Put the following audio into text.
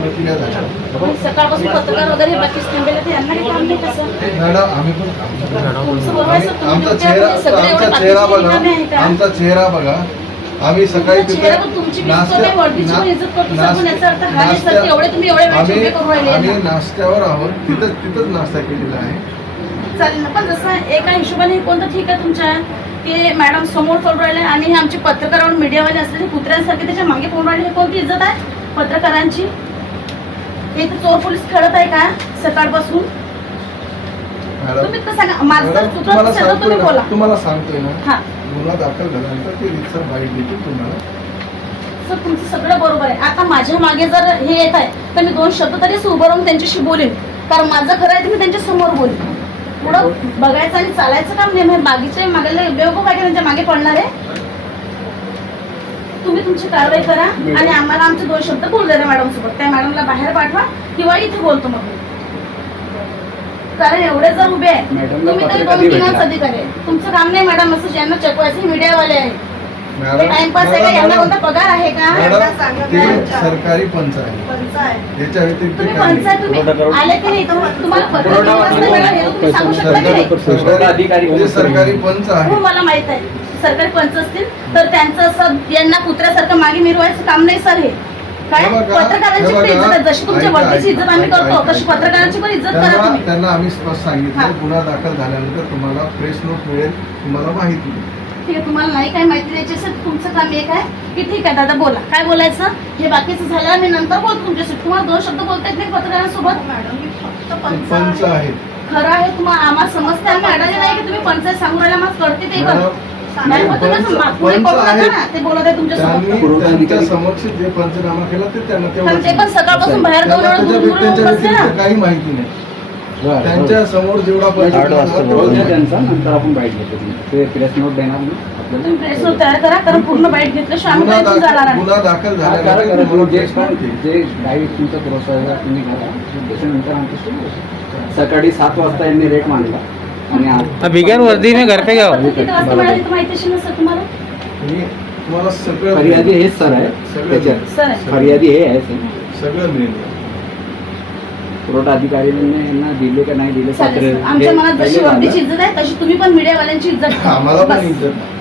प्रक्रिया झाल्या. सकाळपासून पत्रकार वगैरे बाकीच थांबलेले ते यांना काही काम नाही कसं मॅडम आम्ही पण तुमचं बरोबर आहे, सर. तुम्ही आमचा सगळे एवढे चेहरा चेहरा बाकीचे ठिकाणी आहे बघा, का? आमचा चेहरा बघा. आम्ही सकाळी तुमचा चेहरा पण तुमची बी इज्जत आहे, वडीलची पण इज्जत करतो सर, पण याचा अर्थ हा नाही सर की एवढे तुम्ही एवढे वेळ उभे करून राहिले आम्ही ना. नाश्त्यावर आहोत, तिथंच नाश्ता केलेला आहे. चालेल ना, पण जसं एका हिशोबाने हे कोणतं ठीक आहे तुमच्या की मॅडम समोर पडून राहिले आणि हे आमचे पत्रकार मीडियावाले असलेले कुत्र्यांसारखे त्याच्या मागे पडून राहिले, हे कोणती इज्जत आहे पत्रकारांची? हे तर चोर पोलीस खेळत आहे का सकाळपासून? तुम्ही तर सांगा, माझं जर चुकलं असेल तर तुम्ही बोला. तुम्हाला सांगतोय ना, हा गुन्हा दाखल झाल्यानंतर ते रितसर बाईट देतील तुम्हाला. सर तुमचं सगळं बरोबर आहे. आता माझ्या मागे जर हे येत आहे तर मी 2 शब्द तरी उभं राहून त्यांच्याशी बोलेन, कारण माझं खरं आहे तर मी त्यांच्या समोर बोलेन. पुढं बघायचं आणि चालायचं काम नाही. मागीचे मागे बेवकूफ आहे त्यांच्या मागे पडणार आहे. तुम्ही तुमची कारवाई करा आणि आम्हाला आमचे 2 शब्द बोलू द्या मॅडम सोबत. त्या मॅडमला बाहेर पाठवा किंवा इथे बोलतो मग. कारण एवढे जर उभे आहे तुम्ही तरी 2-3 अधिकारी आहे. तुमचं काम नाही मॅडम असं ज्यांना चकवायचे मीडियावाले आहे. टाइमपास आहे का? यांना कोणता पगार आहे का? ते सरकारी पंच आहे, याच्या व्यतिरिक्त तुम्ही पंच आहे, तुम्ही आले की नाही? तुम्हाला पगार नसतं मिळालं हे तुम्ही सांगू शकता की नाही? ते सरकारी पंच आहे. हो मला माहित आहे, सरकारी पंच असतील तर त्यांचं असं यांना कुत्र्यासारखं मागे मिरवायचं काम नाही सर. हे काय पत्रकारांची पण इज्जत आहे, जशी तुमच्या वडीलची इज्जत आम्ही करतो तशी पत्रकारांची पण इज्जत करा तुम्ही. त्यांना आम्ही स्पष्ट सांगितलं गुन्हा दाखल झाल्यानंतर तुम्हाला प्रेस नोट मिळेल, तुम्हाला माहिती. ठीक आहे, तुम्हाला नाही काय माहिती द्यायची असेल तुमचं काम एक आहे की ठीक आहे दादा बोला, काय बोलायचं हे बाकीचं झालं मी नंतर बोलतो तुमच्याशी. तुम्हाला 2 शब्द बोलता येत नाही पत्रकारांसोबत? पंच आहे, खरं आहे तुम्हाला आम्हाला समजते. आम्ही अडाले नाही की तुम्ही पंचायत सांगून राहिला, मला कळते ते पण ते बोलत आहे तुमच्यासोबत. त्यांच्या समक्ष जे पंचनामा केला ते त्यांना पण ते पण सकाळपासून बाहेर त्यांच्या काही माहिती नाही. त्यांच्या समोर जेवढा त्यांचा नंतर आपण बाईट घेतो. ते प्रेस नोट देणार ना आपल्याला. प्रेस नोट तयार करा, कारण पूर्ण बाईट घेतल्याशिवाय आम्ही काही जाणार नाही. गुन्हा दाखल जे काही तुमचा प्रोसेस आहे तुम्ही घ्या, त्याच्यानंतर आमचं सकाळी 7 वाजता यांनी रेट मांडला आणि बिगर वर्दी में घर पे गया किती वाजता मिळाली तर माहिती असेल ना सर तुम्हाला? तुम्हाला सगळं फरियादी हेच सर आहे, सर आहे. फरियादी हे आहे सगळं मिळेल. पुरवठा अधिकाऱ्यांनी यांना दिले का नाही दिले चालेल सर. आमच्या मनात जशी वर्दीची इज्जत आहे तशी तुम्ही पण मीडियावाल्यांची इज्जत आम्हाला पण इज्जत